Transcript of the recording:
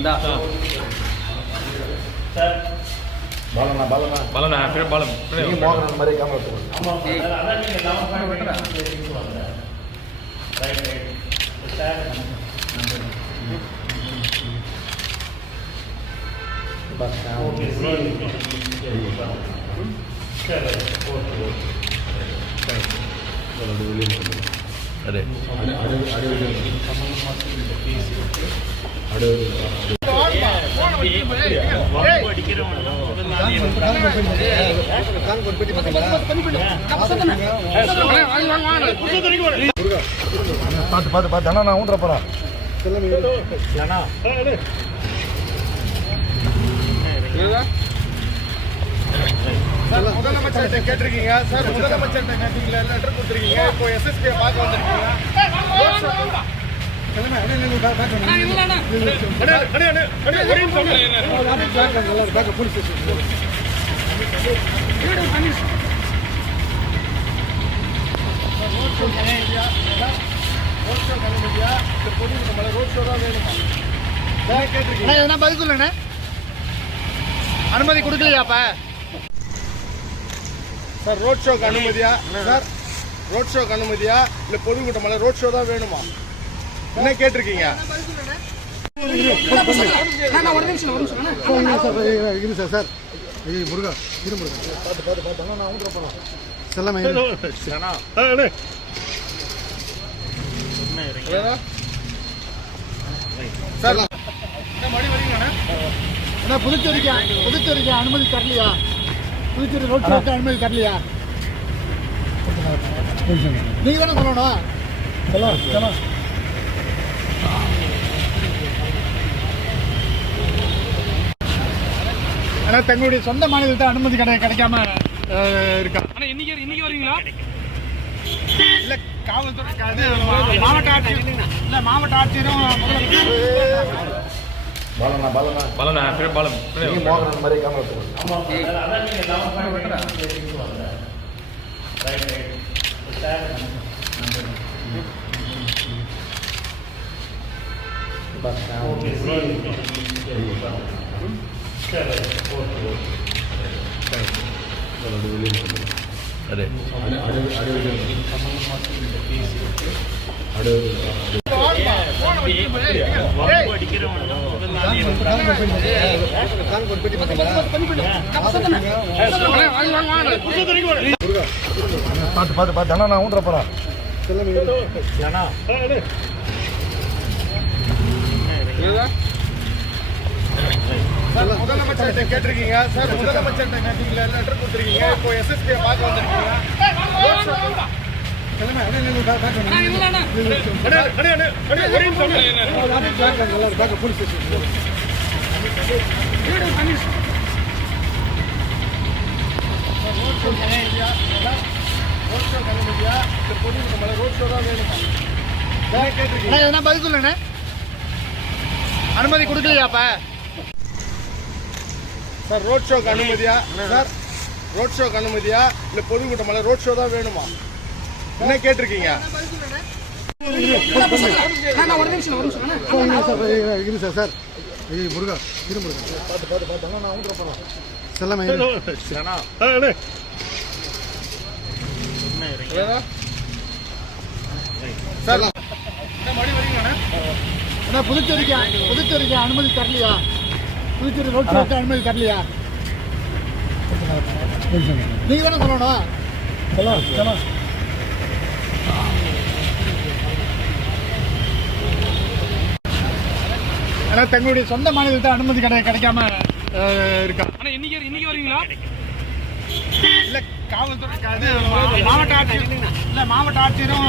வந்தா சார் பாலண்ணா பாலண்ணா பலனா பாலம் நீங்க மோகன் மாதிரி கேமரா எடுத்துக்கோங்க. ஆமாம் சார் அதான் நீங்கள் வாங்க ரைட் ரைட் சார் ஓகே சரி அதே பார்த்து அண்ணா நான் ஊந்துற போறேன். சார் முதலமைச்சர்கிட்ட கேட்டிருக்கீங்க சார், முதலமைச்சர்கிட்ட கேட்டீங்களா, லெட்டர் கொடுத்துருக்கீங்க, இப்போ எஸ்எஸ்பியை பார்க்க வந்திருக்கீங்க. ரோட் ஷோ தான் வேணுமா கேட்டிருக்கீங்க? பதில் சொல்லுங்க. அனுமதி கொடுக்கலையாப்ப சார்? ரோட் ஷோக்கு அனுமதியா சார்? ரோட் ஷோக்கு அனுமதியா இல்ல பொதுக்கூட்டமல்ல, ரோட் ஷோ தான் வேணுமா? என்ன கேட்டிருக்கீங்க? சார் முருகா இரு முருகா பார்த்து அண்ணா நான் ஊந்துற போறேன். செல்லமே சார் மணி வரீங்கண்ணா? புதுச்சேரிக்கு அனுமதி தரலையா? புதுச்சேரி ரோட் ஷோக்கு அனுமதி தரலையா? நீங்க தானே சொல்லணும். ஆனால் தங்களுடைய சொந்த மாநிலத்தை அனுமதி கிடைக்காம இருக்கா? ஆனா இன்னைக்கு வரீங்களா? இல்ல காவல்துறை மாவட்ட ஆட்சியர் இல்ல மாவட்ட ஆட்சியரும் பாலண்ணா பலனா பாலம் நீங்க மோகன் மாதிரி கேமரா எடுத்துக்கோங்க. ஆமாம் சார் அதான் நீங்கள் ரைட் ரைட் சார் ஓகே சரி அதே பார்த்து அண்ணா நான் ஊந்துற போறேன். சார் முதலமைச்சர்கிட்ட கேட்டிருக்கீங்க சார், முதலமைச்சர்கிட்ட கேட்டீங்களா, லெட்டர் கொடுத்துருக்கீங்க, இப்போ எஸ்எஸ்பியை பார்க்க வந்திருக்கீங்க. ரோட் ஷோ தான் வேணுமா கேட்டிருக்கீங்க? பதில் சொல்லுங்க. அனுமதி கொடுக்கலையாப்ப சார்? ரோட் ஷோக்கு அனுமதியா சார்? ரோட் ஷோக்கு அனுமதியா இல்ல பொதுக்கூட்டமல்ல, ரோட் ஷோ தான் வேணுமா? என்ன கேட்டிருக்கீங்க? சார் முருகா இரு முருகா பார்த்து அண்ணா நான் ஊந்துற போறேன். செல்லமே சார் மணி வரீங்கண்ணா? புதுச்சேரிக்கு அனுமதி தரலையா? புதுச்சேரி ரோட் ஷோக்கு அனுமதி தரலையா? நீங்க தானே சொல்லணும். ஆனால் தங்களுடைய சொந்த மாநிலத்தை அனுமதி கிடைக்காம இருக்கா? ஆனா இன்னைக்கு வரீங்களா? இல்ல காவல்துறை மாவட்ட ஆட்சியர் இல்ல மாவட்ட ஆட்சியரும்